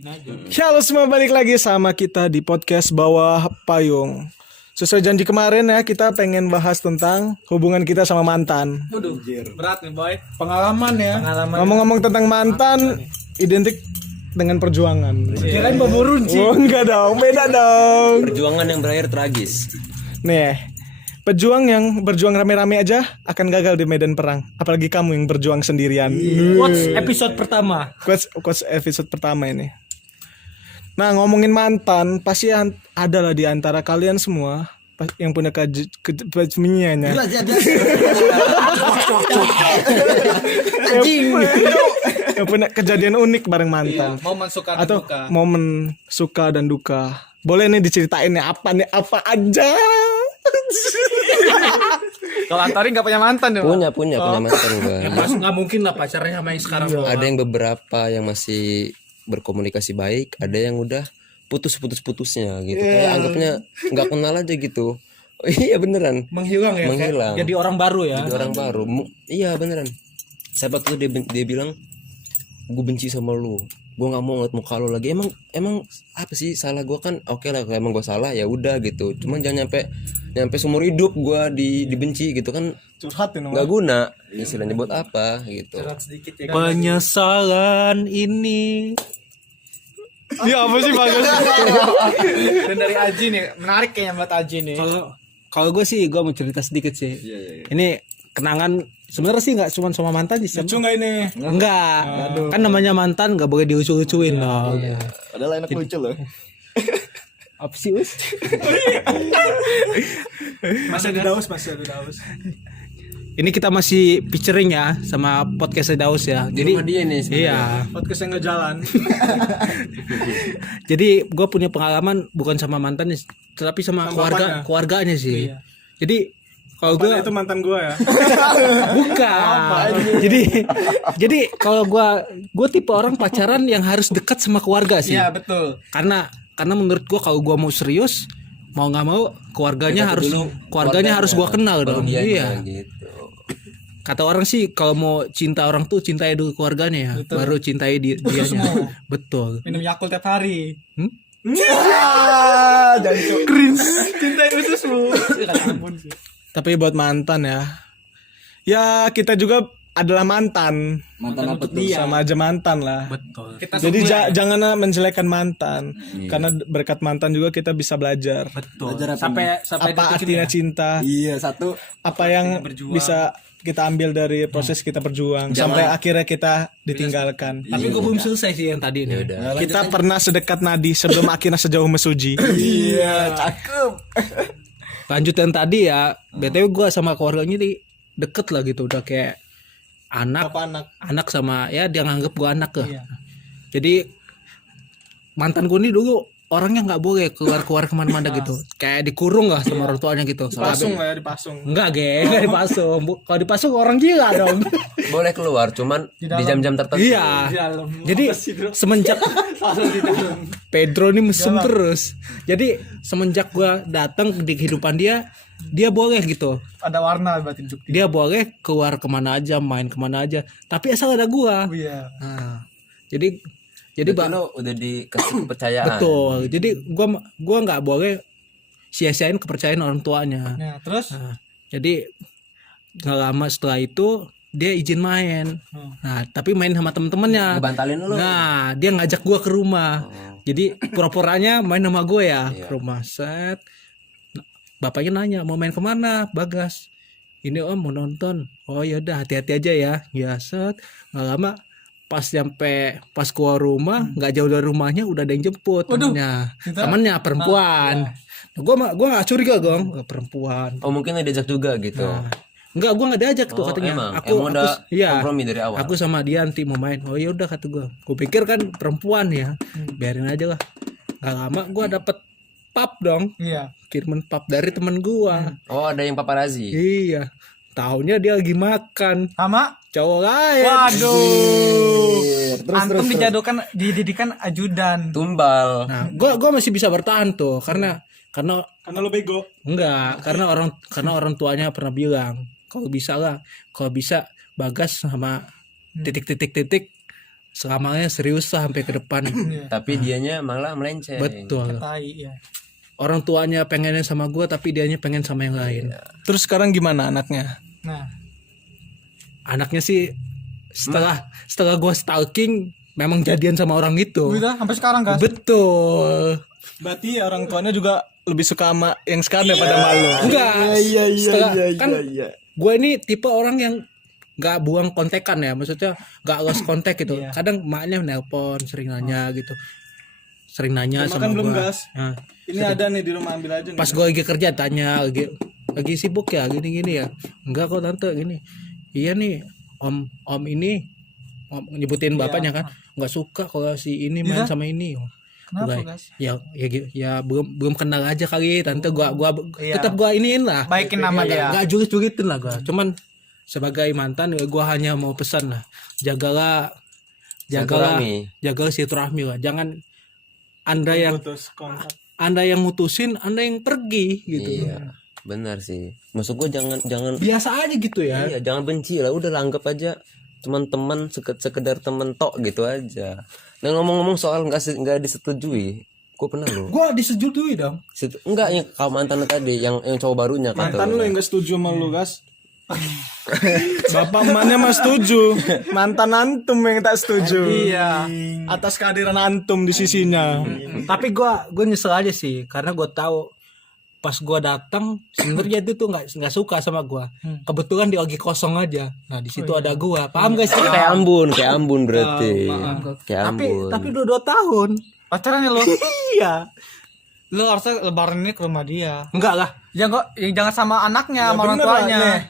Halo semua, balik lagi sama kita di podcast Bawah Payung. Sesuai janji kemarin ya, kita pengen bahas tentang hubungan kita sama mantan. Waduh, berat nih boy. Pengalaman ya. Ngomong-ngomong tentang mantan, identik dengan perjuangan. Kirain pemurun sih. Oh enggak dong, beda dong. Perjuangan yang berakhir tragis. Nih, pejuang yang berjuang rame-rame aja akan gagal di medan perang. Apalagi kamu yang berjuang sendirian. Quotes episode pertama. Quotes episode pertama ini. Nah, ngomongin mantan, pasti ada lah di antara kalian semua yang punya kejadiannya. Yang punya kejadian unik bareng mantan. Momen suka dan Atau duka. momen suka dan duka. Boleh nih diceritain nih apa aja. Kalau Antari nggak punya mantan ya? Punya mantan gua. Ya pas nggak mungkin lah pacarnya sama yang sekarang doang. Ada yang beberapa yang masih berkomunikasi baik, ada yang udah putusnya gitu. Kayak anggapnya nggak kenal aja gitu. Oh, iya beneran. Menghilang ya. Menghilang. Jadi orang baru ya. Jadi orang baru. Iya beneran. Siapa tuh dia bilang gue benci sama lu. Gue nggak mau ngeliat muka lu lagi. Emang apa sih salah gue kan? Oke lah, kalau emang gue salah ya udah gitu. Cuman jangan nyampe seumur hidup gue dibenci gitu kan. Curhat ini. Nggak guna. Istilahnya buat apa gitu. Penyesalan ini. Iya apa sih bagus? Dan dari Aji nih, menarik kayaknya buat Aji nih. Kalau gue sih gue mau cerita sedikit sih. Ini kenangan sebenarnya sih nggak cuma sama mantan sih. Lucu nggak ini? Enggak. Kan namanya mantan nggak boleh dilucu-lucuin dong. Padahal enak lucu loh. Apa sih Us? Masih ada daus. Ini kita masih featuring ya sama podcast Daus ya. Jadi Rumah dia nih sebenarnya. iya. Podcast yang nggak jalan. Jadi gue punya pengalaman bukan sama mantan nih, tetapi sama keluarganya sih. Iya. Jadi kalau gue Itu mantan gua ya. bukan. Jadi kalau gue tipe orang pacaran yang harus dekat sama keluarga sih. Iya betul. Karena menurut gue kalau gue mau serius, mau nggak mau keluarganya harus gue kenal dong. Iya. Gitu. Kata orang sih kalau mau cinta orang tuh cintai dulu keluarganya ya, baru cintai dianya. Betul. Minum Yakult tiap hari. Jadi cringe. Cintai ususmu. Ampun sih. Tapi buat mantan ya. Ya kita juga adalah mantan. Mantan apa tuh? Sama aja mantan lah. Betul. Kita Jadi semua jangan menjelekan mantan. Karena berkat mantan juga kita bisa belajar. Betul. sampai Apa artinya cinta? Iya, satu. Apa yang bisa kita ambil dari proses kita berjuang sampai akhirnya kita ditinggalkan. Tapi gue belum selesai sih yang tadi nih. Kita pernah sedekat nadi sebelum akhirnya sejauh mesuji. Iya, cakep. Lanjut yang tadi ya, BTW gue sama keluarganya nih deket lah gitu, udah kayak anak sama ya dia nganggep gue anak lah. Jadi mantan gue nih dulu orangnya nggak boleh keluar kemana-mana gitu, kayak dikurung lah sama orang tuanya gitu. Dipasung lah ya, dipasung. Enggak nggak dipasung. Kalau dipasung orang gila dong. Boleh keluar cuman di jam-jam tertentu. Iya. Jadi semenjak Pedro ini mesum terus. Jadi semenjak gua datang di kehidupan dia boleh gitu. ada warna berarti hidup dia. Dia boleh keluar kemana aja, main kemana aja. Tapi asal ada gua. Iya. Nah, jadi Berarti lo udah dikasih kepercayaan. betul. Jadi gua nggak boleh sia-siain kepercayaan orang tuanya. Nah, terus Nah, jadi nggak lama setelah itu dia izin main. Nah, tapi main sama temen-temennya. Ngebantalin lo. Nah, dia ngajak gua ke rumah. Jadi pura-puranya main sama gue ya ke rumah. Set. Bapaknya nanya mau main kemana, Bagas? Ini om mau nonton. Oh ya udah hati-hati aja ya. Ya set. Nggak lama pas keluar rumah nggak jauh dari rumahnya udah ada yang jemput temennya perempuan. Nah, gue nggak curiga gong perempuan. Oh, mungkin dia diajak juga gitu. Enggak, gue nggak diajak tuh katanya. Emang udah iya. kompromi dari awal. Aku sama dia nanti mau main. Oh ya udah kata gue. Gue pikir kan perempuan ya, biarin aja lah. Gak lama gue dapet pap dong, iya. kiriman pap dari temen gue. Oh, ada yang paparazi. Iya. Taunya dia lagi makan Sama cowok lain. waduh. Antum dididikan ajudan. Tumbal. Nah, gue masih bisa bertahan tuh karena lo bego. enggak, karena orang tuanya pernah bilang kalau bisa Bagas sama titik selamarnya serius lah sampai ke depan. Tapi dianya malah melenceng. Betul. Tai ya. Orang tuanya pengennya sama gua tapi dianya pengen sama yang lain. Terus sekarang gimana anaknya? Nah, Anaknya sih setelah gua stalking memang jadian sama orang itu. udah sampai sekarang kan. Betul. Berarti orang tuanya juga lebih suka sama yang sekarang daripada malu. Enggak. Iya Setelah- kan iya. gue ini tipe orang yang nggak buang kontekan ya, maksudnya nggak lost kontak gitu. Kadang maknya nelpon, sering nanya gitu, sering nanya Cuma sama kan belum gua. gas. Nah, Ini ada nih di rumah, ambil aja nih. pas gue lagi kerja tanya lagi sibuk ya gini ya, enggak kok tante gini, iya nih om ini nyebutin bapaknya kan nggak suka kalau si ini main sama ini. Kenapa, Gua, guys? ya belum kenal aja kali tante, gua tetap gua iniin lah, Baikin nama dia. nggak julit-julitin lah gua, cuman sebagai mantan gua hanya mau pesan lah, jagalah Silaturahmi. silaturahmi lah, jangan anda Putus kontak. yang mutusin, anda yang pergi gitu. Iya. Benar sih. Maksud gue jangan Biasa aja gitu ya. iya, jangan benci lah, udah lah, anggap aja cuman teman, sekedar temen tok gitu aja. Nah, ngomong-ngomong soal nggak disetujui, gue pernah loh. Gua disetujui dong. Enggak, yang kau mantan tadi, yang cowok barunya kata Mantan lu yang gak setuju sama lu, gas. Bapak emaknya mah setuju. Mantan antum yang tak setuju. Iya. Atas kehadiran antum di sisinya. Tapi gua nyesel aja sih, karena gua tahu pas gua datang sebenarnya itu tuh nggak suka sama gua. Kebetulan dia lagi kosong aja. Nah di situ ada gua, paham gak sih? kayak Ambon berarti. Kayak Ambon. Tapi udah 2 tahun. Pacaran ya lo? Iya. Lo harusnya lebaran ini ke rumah dia. Enggak lah. Jangan sama anaknya, sama orang bener lah, tuanya. nih.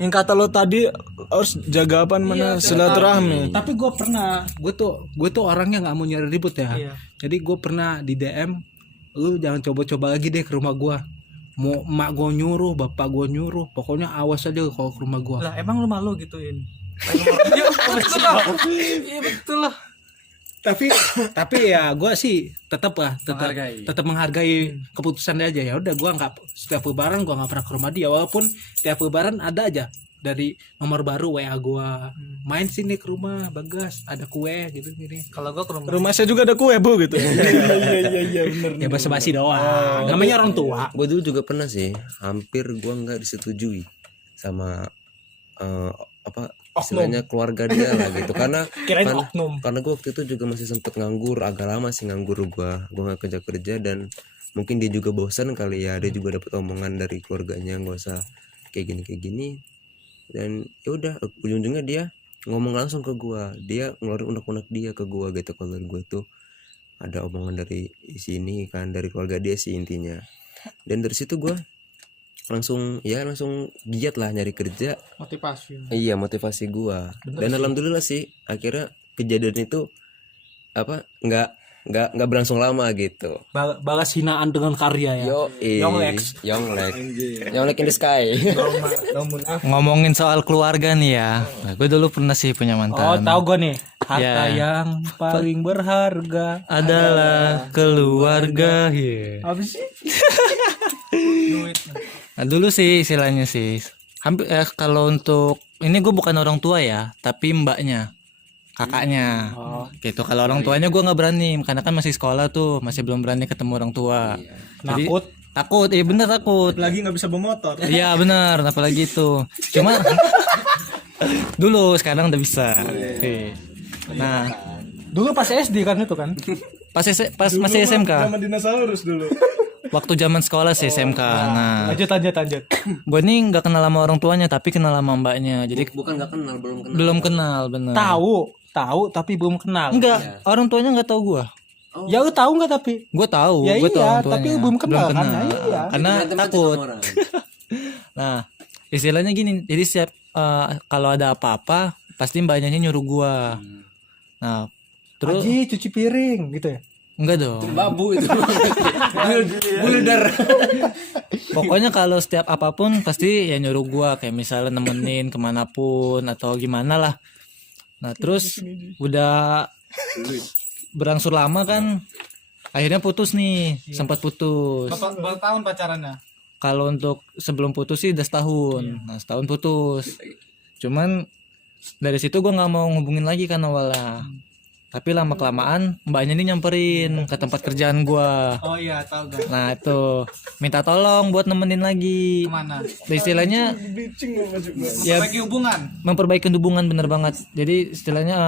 Yang kata lo tadi harus jaga apa mana silaturahmi. Tapi gua pernah, gue tuh orangnya nggak mau nyari ribut ya. Iya. Jadi gue pernah di DM, lu jangan coba-coba lagi deh ke rumah gua. Mau emak gua nyuruh, bapak gua nyuruh, pokoknya awas aja kalau ke rumah gua. Lah emang lu malu gituin? Iya betul lah. Iya betul lah. Tapi ya gue sih tetap menghargai keputusan dia aja. Ya udah, gue nggak setiap lebaran gue nggak pernah ke rumah dia, walaupun setiap lebaran ada aja dari nomor baru WA gue, main sini ke rumah Bagas, ada kue gitu gini. Kalau gua ke rumah. Rumah saya juga ada kue, Bu, gitu. Iya bener. Ya basa-basi doang, namanya orang tua. Gue dulu juga pernah sih, hampir gue nggak disetujui sama istilahnya keluarga dia lah gitu, karena Kirain oknum. karena gue waktu itu juga masih sempet nganggur, agak lama sih nganggur, gue nggak kerja dan mungkin dia juga bosan kali ya, dia juga dapat omongan dari keluarganya nggak usah kayak gini dan ya udah ujung-ujungnya dia ngomong langsung ke gue, dia ngeluarin unek-unek dia ke gue gitu, kalau gue tuh ada omongan dari sini kan, dari keluarga dia sih intinya. Dan dari situ gue langsung giat lah nyari kerja. Motivasi. Iya, motivasi gua. Dan alhamdulillah sih akhirnya kejadian itu nggak berlangsung lama gitu. Balas hinaan dengan karya ya. Yonglex in the sky. Ngomongin soal keluarga nih ya, nah, gue dulu pernah sih punya Oh, mantan. tahu gue nih. Harta Ya. yang paling berharga Adalah keluarga. Apa sih? Nah, dulu sih istilahnya sih, hampir kalau untuk ini gue bukan orang tua ya, tapi mbaknya, kakaknya. Gitu. Kalau orang tuanya gue nggak berani, karena kan masih sekolah tuh, masih belum berani ketemu orang tua. Jadi, takut, iya bener takut. Lagi nggak bisa bawa motor. Iya benar, apalagi itu. Cuma dulu, sekarang udah bisa. Oke. Nah, Dulu pas SD kan itu kan. pas masih SMK, Sama dinosaurus dulu. waktu zaman sekolah sih SMK. Nah, Lanjut. gue nih nggak kenal sama orang tuanya, tapi kenal sama mbaknya. Jadi Bukan nggak kenal, belum kenal, bener. Tahu tapi belum kenal. Enggak, orang tuanya nggak tahu gue. Ya lu tahu nggak tapi? Gue tahu, Ya gue tahu iya, orang tuanya. tapi belum kenal kan? Nah, iya. Karena takut. Nah, istilahnya gini, jadi setiap kalau ada apa-apa, pasti mbaknya nyuruh gue. Nah, terus Aji cuci piring gitu ya. enggak dong. Babu itu. Builder. Pokoknya kalau setiap apapun pasti ya nyuruh gue, kayak misalnya nemenin kemanapun atau gimana lah. Nah, terus udah berangsur lama kan, akhirnya putus nih, sempat putus. Berapa tahun pacarannya? Kalau untuk sebelum putus sih udah setahun. Nah, setahun putus. Cuman dari situ gue nggak mau ngubungin lagi kan awalnya. Tapi lama kelamaan mbaknya ini nyamperin ke tempat kerjaan gua. Oh iya, tahu gak? Nah itu minta tolong buat nemenin lagi. Kemana? Istilahnya ya Bagi hubungan. memperbaiki hubungan, bener banget. Jadi istilahnya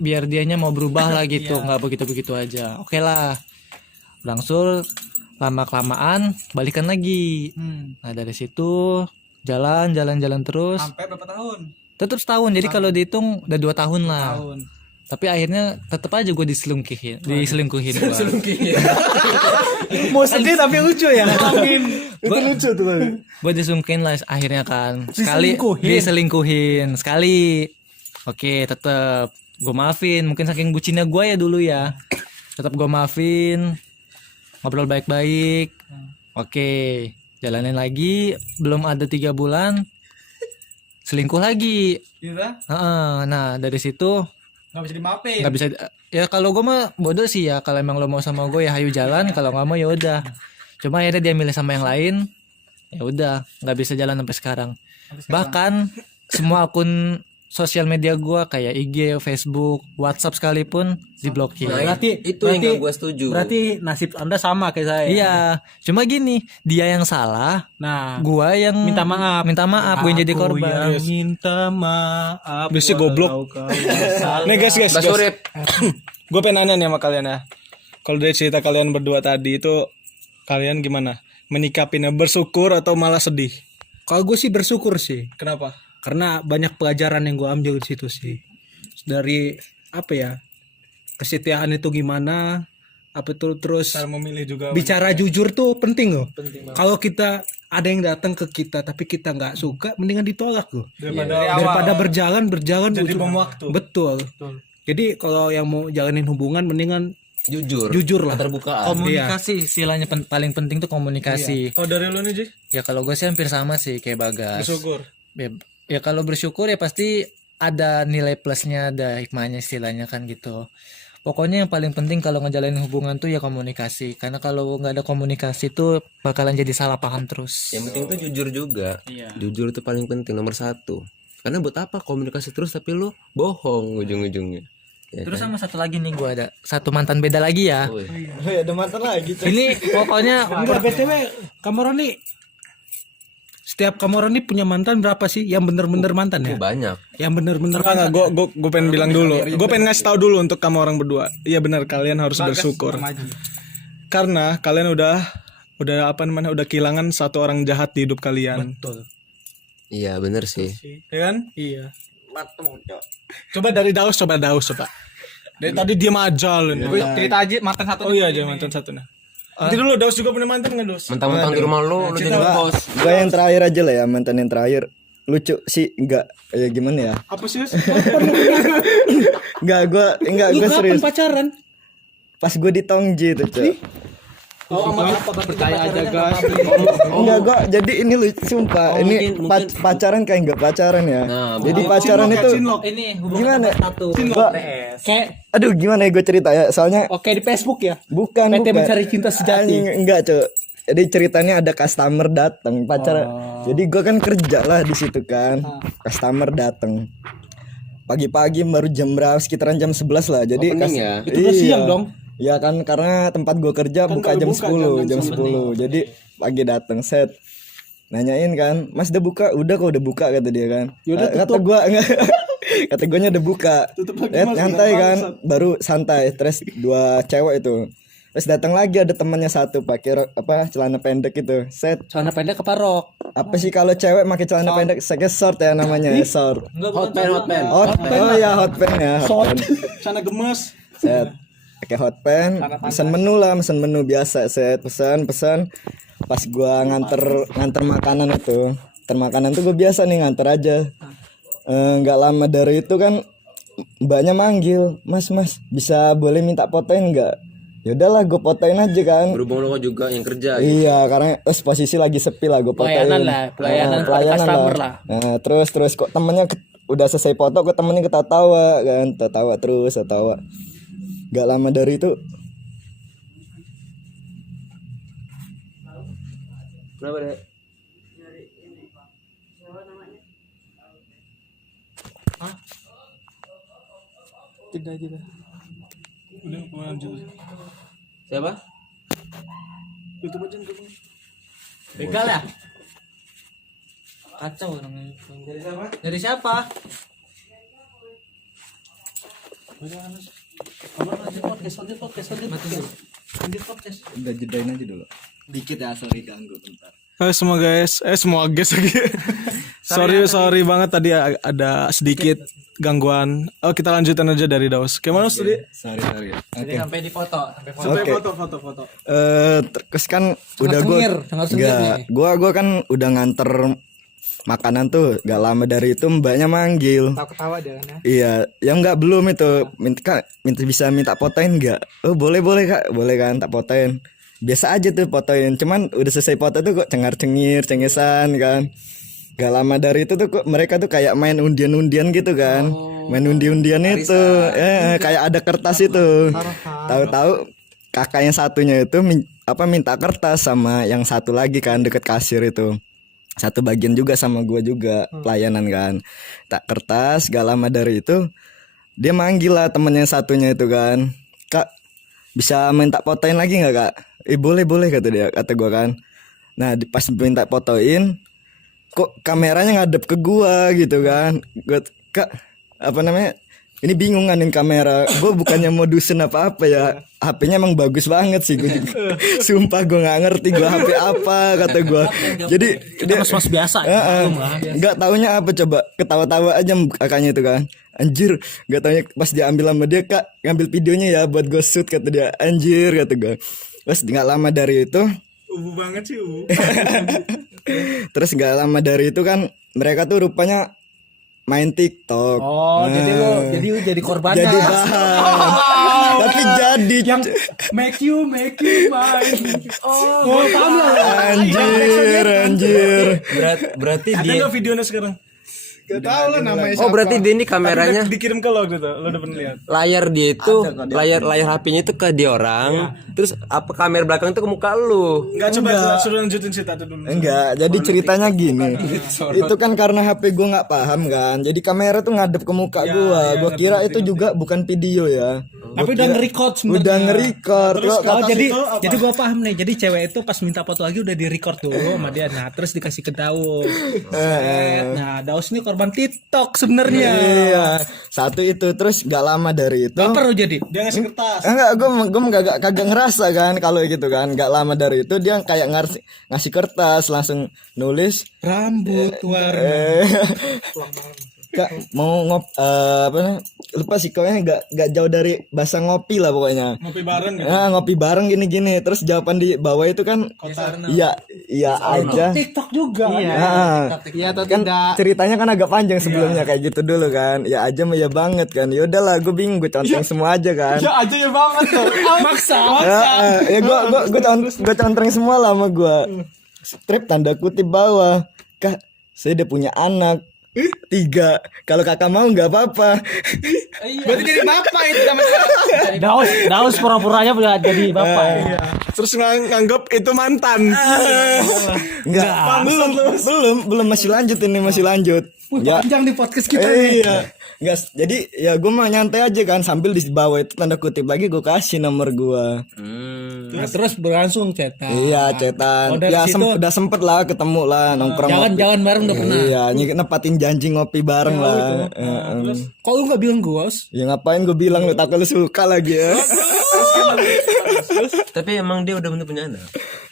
biar dianya mau berubah lah gitu, nggak begitu-begitu aja. Oke lah, langsung lama kelamaan balikan lagi. Nah dari situ jalan terus, Sampai berapa tahun? tetap setahun. Jadi kalau dihitung udah 2 tahun lah. Tahun. Tapi akhirnya tetap aja gue diselingkuhin gua. Mau sedih tapi lucu ya. Itu lucu tuh. Gue diselingkuhin lah akhirnya kan. Diselingkuhin sekali. Oke, tetap gue maafin. Mungkin saking bucinnya gue ya dulu ya. Tetap gue maafin. Ngobrol baik-baik. Oke, jalanin lagi. Belum ada 3 bulan. Selingkuh lagi. Iya? Heeh, nah dari situ Nggak bisa dimaafin. nggak bisa. Ya kalau gue mah bodoh sih ya. Kalau emang lo mau sama gue ya hayu jalan. Kalau nggak mau ya udah. Cuma akhirnya dia milih sama yang lain. Ya udah, nggak bisa jalan sampai sekarang. Bahkan semua akun sosial media gua kayak IG, Facebook, WhatsApp sekalipun diblokir. Itu yang gak gue setuju. Berarti nasib Anda sama kayak saya. Iya, cuma gini, dia yang salah, Nah, gua yang minta maaf. gua yang jadi Aku korban. yang minta maaf. Biasanya goblok. walau kau salah. Nih guys. Mas Urip. Gue pengen nanya nih sama kalian ya. Kalau dari cerita kalian berdua tadi itu kalian gimana? Menyikapinya bersyukur atau malah sedih? Kalau gue sih bersyukur sih. Kenapa? Karena banyak pelajaran yang gue ambil di situ sih. Dari apa ya? Kesetiaan itu gimana? Apa tuh terus Cara memilih juga. bicara jujur tuh penting loh. Kalau kita ada yang datang ke kita tapi kita nggak suka, mendingan ditolak loh. Daripada berjalan Jadi ujung- bom waktu. Betul. Jadi kalau yang mau jalanin hubungan mendingan Jujur lah. keterbukaan. Komunikasi, istilahnya paling penting tuh komunikasi. Oh dari lu nih Ji? Ya kalau gue sih hampir sama sih kayak Bagas. Bersyukur. Ya kalau bersyukur ya pasti ada nilai plusnya, ada hikmahnya istilahnya kan gitu. Pokoknya yang paling penting kalau ngejalanin hubungan tuh ya komunikasi. Karena kalau nggak ada komunikasi tuh bakalan jadi salah paham terus. Yang penting tuh jujur juga. Jujur itu paling penting nomor 1. Karena buat apa komunikasi terus tapi lu bohong ujung-ujungnya. Ya Terus kan? sama satu lagi nih, gue ada satu mantan beda lagi ya. Woi. Oh ya ada mantan lagi. Ini pokoknya Enggak, BTW Kamoroni, setiap Kamoroni punya mantan berapa sih? Yang bener-bener mantan ya? Banyak. Yang bener-bener Enggak, gue pengen bilang dulu. Gue pengen ngasih tahu dulu untuk kamu orang berdua. Iya benar, kalian harus bersyukur. Karena kalian udah apa namanya, udah kehilangan satu orang jahat di hidup kalian. Betul. Iya bener sih. Ya kan? Iya. Coba dari Daus coba. Dari tadi diam aja lu nih. Cerita aja mantan satu. Oh iya aja mantan satu nah. Nanti dulu Daus juga punya mantan nggak Daus? Mentang-mentang di rumah lu jadi bos. Gue yang terakhir aja lah ya, mantan yang terakhir. Lucu sih, enggak ya gimana ya? Apa sih? Enggak Lu gue kapan serius. pacaran? Pas gue di Tongji tuh, Cok. Percaya aja guys. Enggak gue jadi ini lucu sumpah. Ini pacaran kayak enggak pacaran ya. Jadi pacaran itu ini gimana? satu. Gua, Kayak aduh gimana ya gue cerita ya? Soalnya oke di Facebook ya. bukan PT Mencari Cinta Sejati. Enggak, Cok. Jadi ceritanya ada customer datang pacaran. Jadi gue kan kerja lah di situ kan. Customer datang. Pagi-pagi baru jam berapa? Sekitaran jam 11 lah. Jadi Opening ya? Itu udah siang dong. Iya kan karena tempat gue kerja buka jam 10, jam 10. Jadi pagi datang set. Nanyain kan, "Mas udah buka?" "Udah kok, udah buka," kata dia kan. Kata gue enggak. Kata gue udah buka. Santai kan, baru santai. Terus 2 cewek itu. Terus datang lagi ada temannya satu pakai celana pendek itu. Set. Celana pendek apa rok? Apa sih kalau cewek pakai celana pendek? Saya short ya namanya, short. Hot pen. Oh ya hot pen ya. Hot pen. Sana gemes. Set. Pakai hot pen, pesan menu biasa, set pesan. Pas gua nganter makanan itu, tuh gue biasa nih nganter aja. Nggak lama dari itu kan mbaknya manggil, mas bisa boleh minta fotoin nggak? Ya udahlah gue fotoin aja kan. Berhubung lo juga yang kerja. Iya karena posisi lagi sepi lah gue fotoin. Pelayanan customer lah. Nah, terus kok temennya udah selesai foto, kok temennya ketawa kan, ketawa. Gak lama dari itu Kenapa deh? Siapa? Begal ya? Kacau orangnya. Dari siapa? Udah jedain aja dulu. Dikit ya, sorry ganggu bentar. Semua guys, semua guys lagi. sorry banget tadi ada sedikit gangguan. Oh, kita lanjutin aja dari Daus. Gimana tadi? Sorry. Jadi sampai dipoto. Oke. Foto. Terus kan udah gue gua kan udah nganter makanan tuh, gak lama dari itu mbaknya manggil. Ketawa dia kan ya. Iya, yang nggak belum itu minta bisa fotoin nggak? Oh boleh kak, boleh kan tak fotoin. Biasa aja tuh fotoin, cuman udah selesai foto tuh kok cengesan kan. Gak lama dari itu tuh kok mereka tuh kayak main undian gitu kan. Main undian itu, kayak ada kertas itu. Tahu-tahu kakak yang satunya itu minta kertas sama yang satu lagi kan deket kasir itu. Satu bagian juga sama gue juga pelayanan kan. Tak kertas, gak lama dari itu dia manggil lah temennya satunya itu kan. Kak, bisa minta fotoin lagi nggak kak? Boleh kata gue kan. Nah pas minta fotoin, kok kameranya ngadep ke gua gitu kan. Gue, kak apa namanya, ini bingung nganin kamera. Gue bukannya modusin apa ya, HP-nya emang bagus banget sih gue juga. Sumpah gue nggak ngerti gue HP apa kata gue. Jadi dia Mas biasa. nggak taunya apa, coba ketawa-tawa aja kakaknya itu kan. Anjir, nggak taunya pas dia ambil sama dia, kak ngambil videonya ya buat gue shoot kata dia. Anjir kata gue. Terus nggak lama dari itu, Ubu banget sih, Ubu. terus nggak lama dari itu kan mereka tuh rupanya main TikTok. Oh, jadi lu jadi korbannya. Jadi bahan. Tapi jadi Yang make you mine. Oh, paham lah. Anjir. Berarti Ada dia. nggak videonya sekarang? Gak tau lah namanya Oh, berarti dia ini kameranya dikirim ke lo gitu. Lo udah pernah lihat? layar dia itu layar HP-nya itu ke dia orang. Terus apa kamera belakang itu ke muka lu. Enggak, coba suruh lanjutin cerita itu dulu. Enggak, jadi ceritanya gini. Itu kan karena HP gua nggak paham kan. Jadi kamera tuh ngadep ke muka gua. Gua kira itu juga bukan video ya. Tapi udah nge-record sebenarnya. Udah nge-record. Terus Kok kata jadi itu apa? jadi gua paham nih. Jadi cewek itu pas minta foto lagi udah di-record dulu sama dia. Nah, terus dikasih ke Daus. Nah, Daus ini korban TikTok sebenarnya. Iya, satu itu. Terus nggak lama dari itu. Baper lu jadi. Dia ngasih kertas. Enggak, gue kagak ngerasa kan kalau gitu kan. Nggak lama dari itu dia kayak ngasih kertas, langsung nulis, Rambut warna. kak mau apa namanya, lupa sih pokoknya nggak jauh dari bahasa ngopi lah pokoknya. Ngopi bareng gitu. Nah, ngopi bareng gini. Terus jawaban di bawah itu kan iya aja. TikTok juga. Nah, Iya atau kan tidak? ceritanya kan agak panjang sebelumnya kayak gitu dulu kan. Ya aja mah ya banget kan. Ya udahlah, gue bingung, gue conteng semua aja kan. Ya aja ya banget tuh. Maksa. Ya gue conteng semua lah sama gue. Strip tanda kutip bawah. Kak, saya udah punya anak 3. Kalau kakak mau nggak apa-apa. Berarti jadi bapak itu namanya. Daus pura-puranya udah jadi bapak. Terus nganggap itu mantan. Enggak. Belum masih lanjut. Ya. Panjang di podcast kita. Iya. Enggak, jadi ya gue mah nyantai aja kan, sambil di bawah itu tanda kutip lagi gue kasih nomor gue. Nah, terus berlangsung cetan. Iya, cetan. Oh, dari Ya situ- udah sempet lah ketemu lah nongkrong. Jalan bareng udah pernah. Iya, nepatin janji ngopi bareng lah. Kok lu nggak bilang gua, Os? Ya ngapain gue bilang, lu takut lu suka lagi ya. Tapi emang dia udah bener punya anak.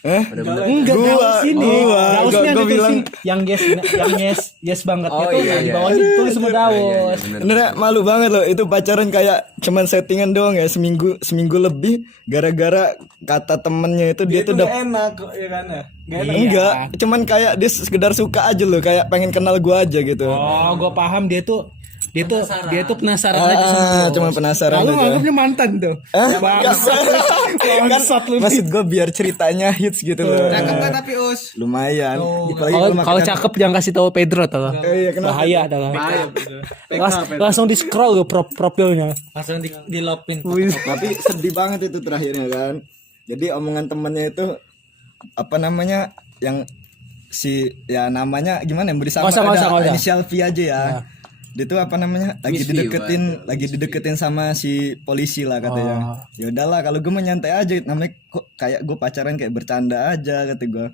Enggak, Daus ini. Dausnya gua bilang yang yes banget Oh, gitu. iya, Di iya, bawahnya iya. ditulis sama Daus. bener ya, malu banget loh itu pacaran kayak cuman settingan doang ya, seminggu lebih gara-gara kata temennya itu dia tuh udah enak ya kan ya. Gak enak. enggak, cuman kayak dia sekedar suka aja loh, kayak pengen kenal gua aja gitu. Oh, gua paham dia tuh penasaran aja sama gua. Cuma penasaran Lalu aja. nganggapnya mantan tuh. Kan maksud gue biar ceritanya hits gitu loh. Cakep kan tapi Us. Lumayan. Apalagi Kalau cakep jangan kasih tahu Pedro atau iya, kenapa? bahaya adalah. Langsung di scroll profilnya. Langsung di lopin. Tapi sedih banget itu terakhirnya kan. Jadi omongan temennya itu apa namanya, yang si ya namanya gimana yang beri sama Nggak usah. inisial V aja ya. Dia tuh apa namanya lagi dideketin sama si polisi lah katanya. Ya udahlah kalau gue menyantai aja, namanya kok kayak gue pacaran kayak bercanda aja kata gue.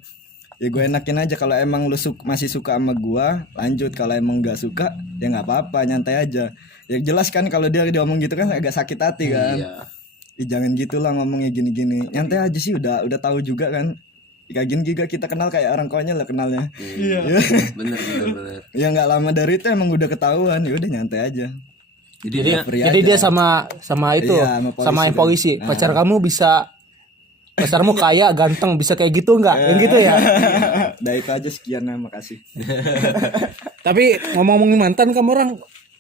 Ya gue enakin aja, kalau emang lu masih suka sama gue lanjut, kalau emang nggak suka ya nggak apa-apa, nyantai aja. Ya jelas kan kalau dia ngomong gitu kan agak sakit hati kan. Jangan gitulah ngomongnya gini-gini, nyantai aja sih, udah tahu juga kan. Kayak gini juga kita kenal kayak orang konyol lah kenalnya. Iya. bener. Ya nggak lama dari itu emang udah ketahuan, ya udah nyantai aja. Jadi dia sama itu, Iya, sama yang polisi. Nah. Pacarmu kaya, ganteng, bisa kayak gitu enggak? Yang gitu ya. Udah itu aja, sekian, makasih. Tapi ngomong-ngomongin mantan, kamu orang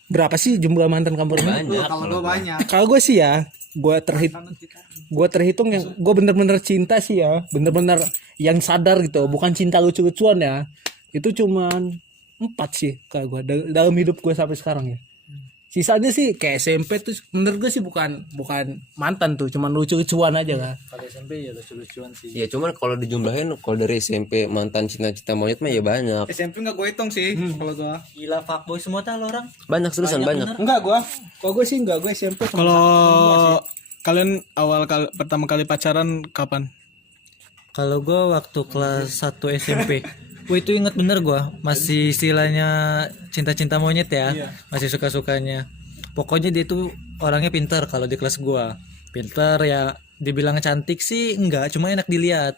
berapa sih jumlah mantan kamu orang? Banyak. Kalau gue banyak. Kalau gue sih ya, gue terhitung yang gue bener-bener cinta sih ya, bener-bener yang sadar gitu, bukan cinta lucu-lucuan ya. Itu cuman 4 sih kayak gue dalam hidup gue sampai sekarang ya. Sisanya sih kayak SMP tuh menurut gue sih bukan mantan tuh, cuman lucu-lucuan aja kan. Kalau SMP ya lucu-lucuan sih. Ya cuman kalau dijumlahin, kalau dari SMP mantan cinta-cinta monyet mah ya banyak. SMP nggak gue hitung sih kalau gue. Gila fuckboy semua tuh lo orang. Banyak seriusan banyak. Enggak gue. Kalau gue sih enggak, gue SMP. Kalau kalian pertama kali pacaran kapan? Kalau gue waktu kelas 1 SMP. Gue itu inget bener gue masih istilahnya cinta-cinta monyet ya, masih suka-sukanya. Pokoknya dia tuh orangnya pintar kalau di kelas gue. Pintar ya, dibilang cantik sih enggak, cuma enak dilihat.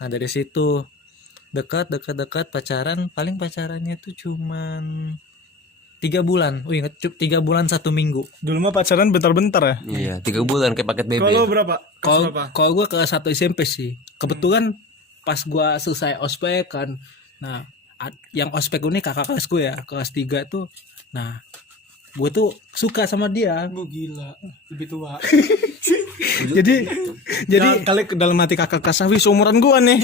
Nah dari situ dekat pacaran, paling pacarannya tuh cuman 3 bulan. Inget 3 bulan 1 minggu. Dulu mah pacaran bentar-bentar ya. Iya, 3 bulan kayak paket BB. Kalau berapa? Kalau gue kelas 1 SMP sih. Kebetulan pas gue selesai ospek kan. Nah, yang ospek ini kakak kelas gue ya, kelas 3 tuh. Nah, gue tuh suka sama dia. Gue gila, lebih tua. jadi kali dalam hati kakak Kasawi seumuran gua nih.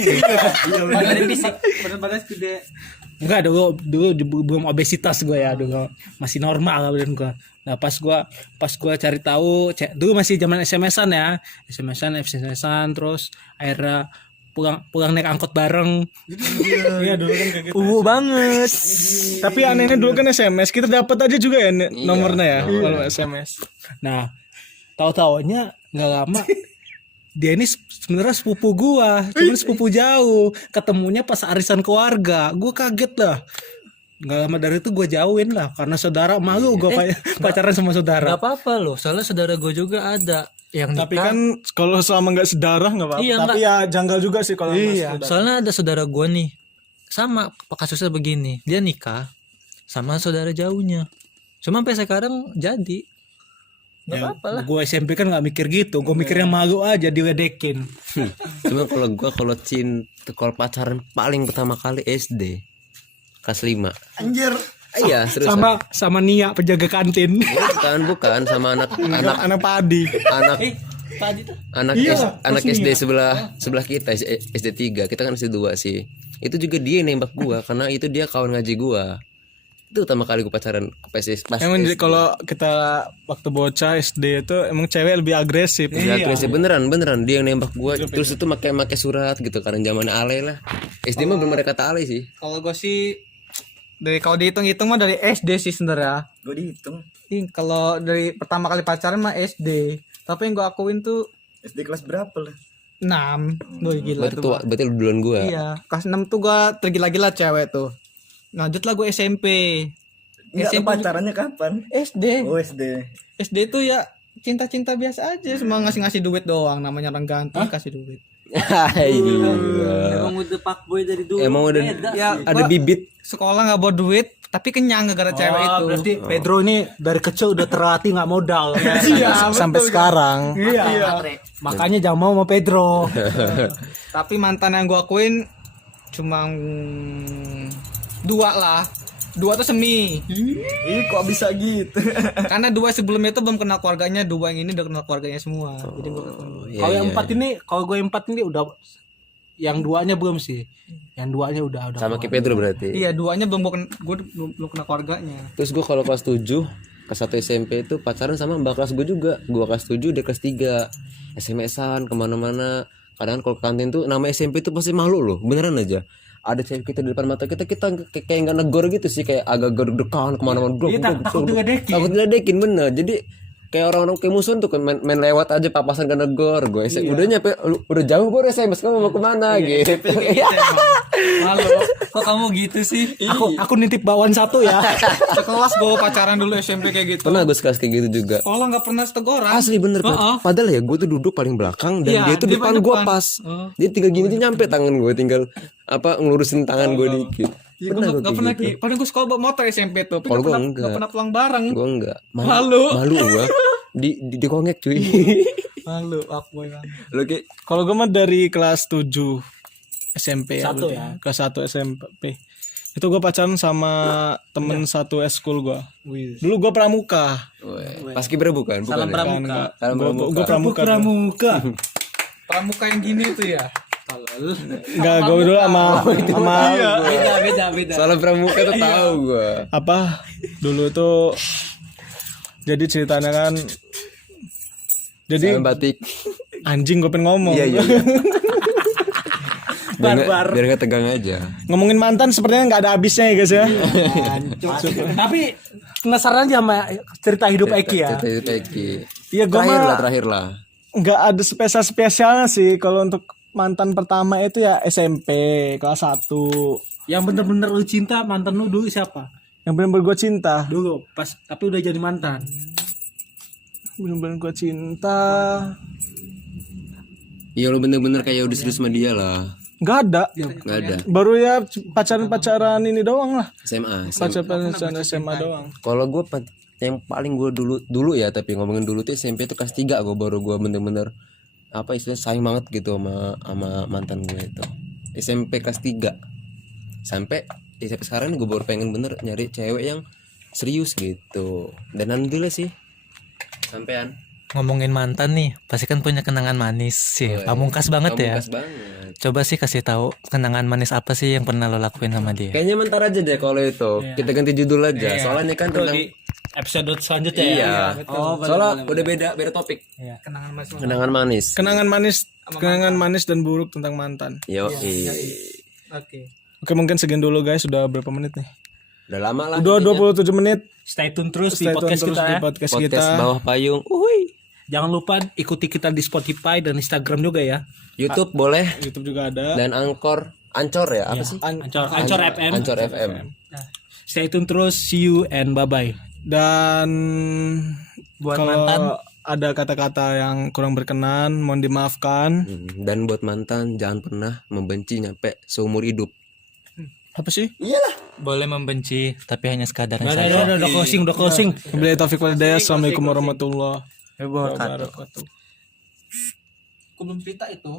Badan fisik, badan gede. Enggak, dulu belum obesitas gue ya, dulu masih normal lah badan gue. Nah pas gue cari tahu, dulu masih zaman SMS-an ya, SMS-an terus akhirnya pulang naik angkot bareng. Iya dulu kan kayak gitu. Banget. Tapi anehnya dulu kan SMS kita dapat aja juga ya nomornya ya kalau SMS. Nah tahu-taunya nggak lama dia ini sebenarnya sepupu gua, cuman sepupu jauh. Ketemunya pas arisan keluarga, gua kaget lah. Nggak lama dari itu gua jauhin lah, karena saudara malu gua pacaran sama saudara. Gak apa-apa loh, soalnya saudara gue juga ada yang nikah. Tapi kan kalau selama nggak sedarah nggak apa-apa. Iya, tapi ya janggal juga sih kalau Soalnya ada saudara gue nih, sama kasusnya begini, dia nikah sama saudara jauhnya, cuma sampai sekarang jadi. Gak apa-apa lah. Gue SMP kan nggak mikir gitu, gue mikirnya malu aja diledekin. Cuma kalau pacaran paling pertama kali SD kelas 5. Anjir. Iya, seriusan. Sama Nia penjaga kantin. Bukan sama anak padi. anak SD sebelah kita, SD 3. Kita kan SD 2 sih. Itu juga dia yang nembak gua karena itu dia kawan ngaji gua. Itu pertama kali gue pacaran pas Emang SD. jadi kalau kita waktu bocah SD itu emang cewek lebih agresif. Iya, agresif beneran dia yang nembak gua. Terus itu pakai surat gitu karena zaman ale lah. SD mah belum ada kata ale sih. Kalau gue sih dari kalau dihitung-hitung mah dari SD sih sebenarnya. Gue dihitung Kalau dari pertama kali pacaran mah SD. Tapi yang gue akuin tuh SD kelas berapa lah? 6. Duh gila Berarti tuh. berarti lu duluan gua. Iya, kelas 6 tuh gue tergila-gila cewek tuh. Lanjut lah gue SMP. Enggak, pacarannya kapan? SD. Oh SD. SD tuh ya cinta-cinta biasa aja, cuma ngasih duit doang, namanya orang ganteng kasih duit. Emang udah fuckboy dari dulu. Emang udah Ya, ada bibit. sekolah nggak bawa duit, tapi kenyang gara-gara cewek itu. Berarti Pedro ini dari kecil udah terlatih nggak modal. Sampai sekarang. Iya. Makanya jangan mau sama Pedro. Tapi mantan yang gue akuin cuma 2 lah. 2 tuh semi. Ih kok bisa gitu? Karena 2 sebelumnya tuh belum kenal keluarganya, 2 yang ini udah kenal keluarganya semua. Jadi gue Kalau yang 4 ini, kalau gue yang 4 ini udah, yang 2-nya belum sih. Yang 2-nya udah. Sama kayak Pedro berarti. Iya, 2-nya belum kenal keluarganya. Terus gue kalau kelas 7 kelas 1 SMP itu pacaran sama mbak kelas gue juga. Gue kelas 7 dia kelas 3. SMS-an kemana-mana. Kadang kalau kantin tuh nama SMP tuh pasti malu loh. Beneran aja. ada cewek kita di depan mata kita kayak nggak negor gitu sih, kayak agak deg-degan kemana-mana. takut diledekin. Takut diledekin bener. Jadi kayak orang-orang kayak musuhan tuh main lewat aja papasan gak negor. Gue udah nyampe udah jauh baru SMS kamu mau kemana gitu. Malu. Kok kamu gitu sih? Aku nitip bawaan satu ya. Sekelas gue pacaran dulu SMP kayak gitu. Pernah gue sekelas kayak gitu juga. Sekolah nggak pernah teguran. Asli bener padahal ya gue tuh duduk paling belakang dan Iya, dia tuh dia depan paling gue depan. pas. Dia tinggal gini aja nyampe tangan gue, tinggal ngelurusin tangan gue dikit. Iya, gue nggak pernah ki. Paling gue sekolah bawa motor SMP tuh. Tapi Kalau nggak gua pernah enggak. nggak pernah pulang bareng. Gue enggak Malu. gue di kongek cuy. Malu aku ya. Lo kayak Kalau gue mah dari kelas 7 SMP Satu berarti. ya? Kelas 1 SMP. Itu gue pacaran sama temen satu eskul gue. Dulu gue pramuka. Paskibra bukan? Salam Bukan ya? pramuka. Salam pramuka. Gue pramuka. Pramuka. Pramuka yang gini tuh ya. Enggak, gue dulu sama Beda. Salam pramuka tuh tahu gue. apa? Dulu tuh jadi ceritanya kan. Jadi Salam batik. anjing gue pengen ngomong. Iya. Biar gak tegang aja. Ngomongin mantan sepertinya nggak ada habisnya ya guys ya. Tapi penasaran aja sama cerita hidup Eki ya. Cerita Eki. Iya gue Terakhir mah lah. nggak ada spesialnya sih. Kalau untuk mantan pertama itu ya SMP kelas 1. Yang bener-bener lu cinta mantan lu dulu siapa? Yang benar-benar gue cinta. Dulu pas tapi udah jadi mantan. Benar-benar gue cinta. Iya lo bener-bener kayak udah serius sama dia lah. Nggak ada. Nggak ada. Baru ya pacaran ini doang lah. SMA. Pacaran SMA doang. Kalau gue yang paling gue dulu ya, tapi ngomongin dulu tuh SMP tuh kelas 3 gue baru gue bener-bener apa istilahnya sayang banget gitu sama mantan gue itu. SMP kelas 3 sampai sekarang gue baru pengen bener nyari cewek yang serius gitu. Dan alhamdulillah sih sampean. Ngomongin mantan nih, pasti kan punya kenangan manis sih. Pamungkas banget ya. Pamungkas banget. Coba sih kasih tahu kenangan manis apa sih yang pernah lo lakuin sama dia. Kayaknya bentar aja deh kalau itu. Kita ganti judul aja. Soalnya ini kan tentang Episode selanjutnya ya. iya. Soalnya udah beda topik. Kenangan mas. Kenangan manis. Kenangan manis dan buruk tentang mantan. Yo, Oke. Oke, mungkin segitu dulu guys. Sudah berapa menit nih? udah lama lah. Udah 27 menit. Stay tune terus Stay di tune podcast terus kita di ya. podcast Podcast kita. bawah payung. Jangan lupa ikuti kita di Spotify dan Instagram juga ya. YouTube boleh YouTube juga ada. dan Ancor ya apa sih? Ancor FM. Ancor FM. Stay tune terus. See you and bye bye. Dan Buat kalau mantan, ada kata-kata yang kurang berkenan, mohon dimaafkan. Dan buat mantan jangan pernah membenci nyampe seumur hidup. Apa sih? boleh membenci tapi hanya sekadarnya saja. Udah closing. Wabillahi taufiq wal hidayah. Assalamualaikum warahmatullahi Wabarakatuh. wabarakatuh. Aku belum cerita itu.